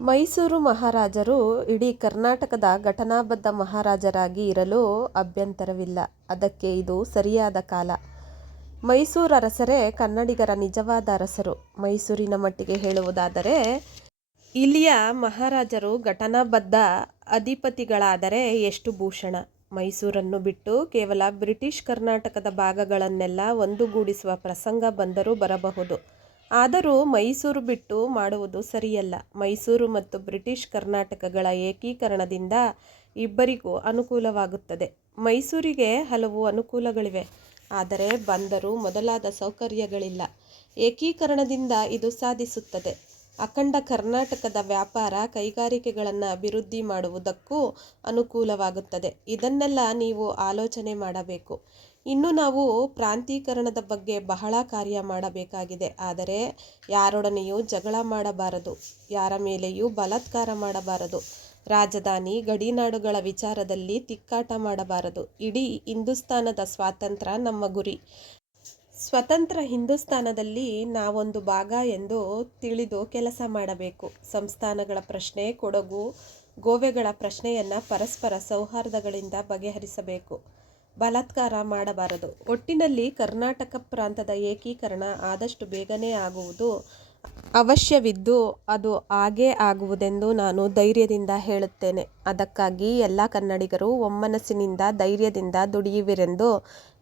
ಮೈಸೂರು ಮಹಾರಾಜರು ಇಡೀ ಕರ್ನಾಟಕದ ಘಟನಾಬದ್ಧ ಮಹಾರಾಜರಾಗಿ ಇರಲು ಅಭ್ಯಂತರವಿಲ್ಲ. ಅದಕ್ಕೆ ಇದು ಸರಿಯಾದ ಕಾಲ. ಮೈಸೂರು ಅರಸರೇ ಕನ್ನಡಿಗರ ನಿಜವಾದ ಅರಸರು. ಮೈಸೂರಿನ ಮಟ್ಟಿಗೆ ಹೇಳುವುದಾದರೆ, ಇಲ್ಲಿಯ ಮಹಾರಾಜರು ಘಟನಾಬದ್ಧ ಅಧಿಪತಿಗಳಾದರೆ ಎಷ್ಟು ಭೂಷಣ. ಮೈಸೂರನ್ನು ಬಿಟ್ಟು ಕೇವಲ ಬ್ರಿಟಿಷ್ ಕರ್ನಾಟಕದ ಭಾಗಗಳನ್ನೆಲ್ಲ ಒಂದುಗೂಡಿಸುವ ಪ್ರಸಂಗ ಬಂದರೂ ಬರಬಹುದು. ಆದರೂ ಮೈಸೂರು ಬಿಟ್ಟು ಮಾಡುವುದು ಸರಿಯಲ್ಲ. ಮೈಸೂರು ಮತ್ತು ಬ್ರಿಟಿಷ್ ಕರ್ನಾಟಕಗಳ ಏಕೀಕರಣದಿಂದ ಇಬ್ಬರಿಗೂ ಅನುಕೂಲವಾಗುತ್ತದೆ. ಮೈಸೂರಿಗೆ ಹಲವು ಅನುಕೂಲಗಳಿವೆ, ಆದರೆ ಬಂದರು ಮೊದಲಾದ ಸೌಕರ್ಯಗಳಿಲ್ಲ. ಏಕೀಕರಣದಿಂದ ಇದು ಸಾಧಿಸುತ್ತದೆ. ಅಖಂಡ ಕರ್ನಾಟಕದ ವ್ಯಾಪಾರ ಕೈಗಾರಿಕೆಗಳನ್ನು ಅಭಿವೃದ್ಧಿ ಮಾಡುವುದಕ್ಕೂ ಅನುಕೂಲವಾಗುತ್ತದೆ. ಇದನ್ನೆಲ್ಲ ನೀವು ಆಲೋಚನೆ ಮಾಡಬೇಕು. ಇನ್ನು ನಾವು ಪ್ರಾಂತೀಕರಣದ ಬಗ್ಗೆ ಬಹಳ ಕಾರ್ಯ ಮಾಡಬೇಕಾಗಿದೆ. ಆದರೆ ಯಾರೊಡನೆಯೂ ಜಗಳ ಮಾಡಬಾರದು, ಯಾರ ಮೇಲೆಯೂ ಬಲಾತ್ಕಾರ ಮಾಡಬಾರದು, ರಾಜಧಾನಿ ಗಡಿನಾಡುಗಳ ವಿಚಾರದಲ್ಲಿ ತಿಕ್ಕಾಟ ಮಾಡಬಾರದು. ಇಡೀ ಹಿಂದೂಸ್ತಾನದ ಸ್ವಾತಂತ್ರ್ಯ ನಮ್ಮ ಗುರಿ. ಸ್ವತಂತ್ರ ಹಿಂದೂಸ್ತಾನದಲ್ಲಿ ನಾವೊಂದು ಭಾಗ ಎಂದು ತಿಳಿದು ಕೆಲಸ ಮಾಡಬೇಕು. ಸಂಸ್ಥಾನಗಳ ಪ್ರಶ್ನೆ, ಕೊಡಗು, ಗೋವೆಗಳ ಪ್ರಶ್ನೆಯನ್ನು ಪರಸ್ಪರ ಸೌಹಾರ್ದಗಳಿಂದ ಬಗೆಹರಿಸಬೇಕು. ಬಲಾತ್ಕಾರ ಮಾಡಬಾರದು. ಒಟ್ಟಿನಲ್ಲಿ ಕರ್ನಾಟಕ ಪ್ರಾಂತದ ಏಕೀಕರಣ ಆದಷ್ಟು ಬೇಗನೆ ಆಗುವುದು ಅವಶ್ಯವಿದ್ದು ಅದು ಆಗೇ ಆಗುವುದೆಂದು ನಾನು ಧೈರ್ಯದಿಂದ ಹೇಳುತ್ತೇನೆ. ಅದಕ್ಕಾಗಿ ಎಲ್ಲ ಕನ್ನಡಿಗರು ಒಮ್ಮನಸ್ಸಿನಿಂದ ಧೈರ್ಯದಿಂದ ದುಡಿಯುವಿರೆಂದು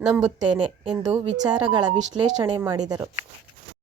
ನಂಬುತ್ತೇನೆ ಎಂದು ವಿಚಾರಗಳ ವಿಶ್ಲೇಷಣೆ ಮಾಡಿದರು.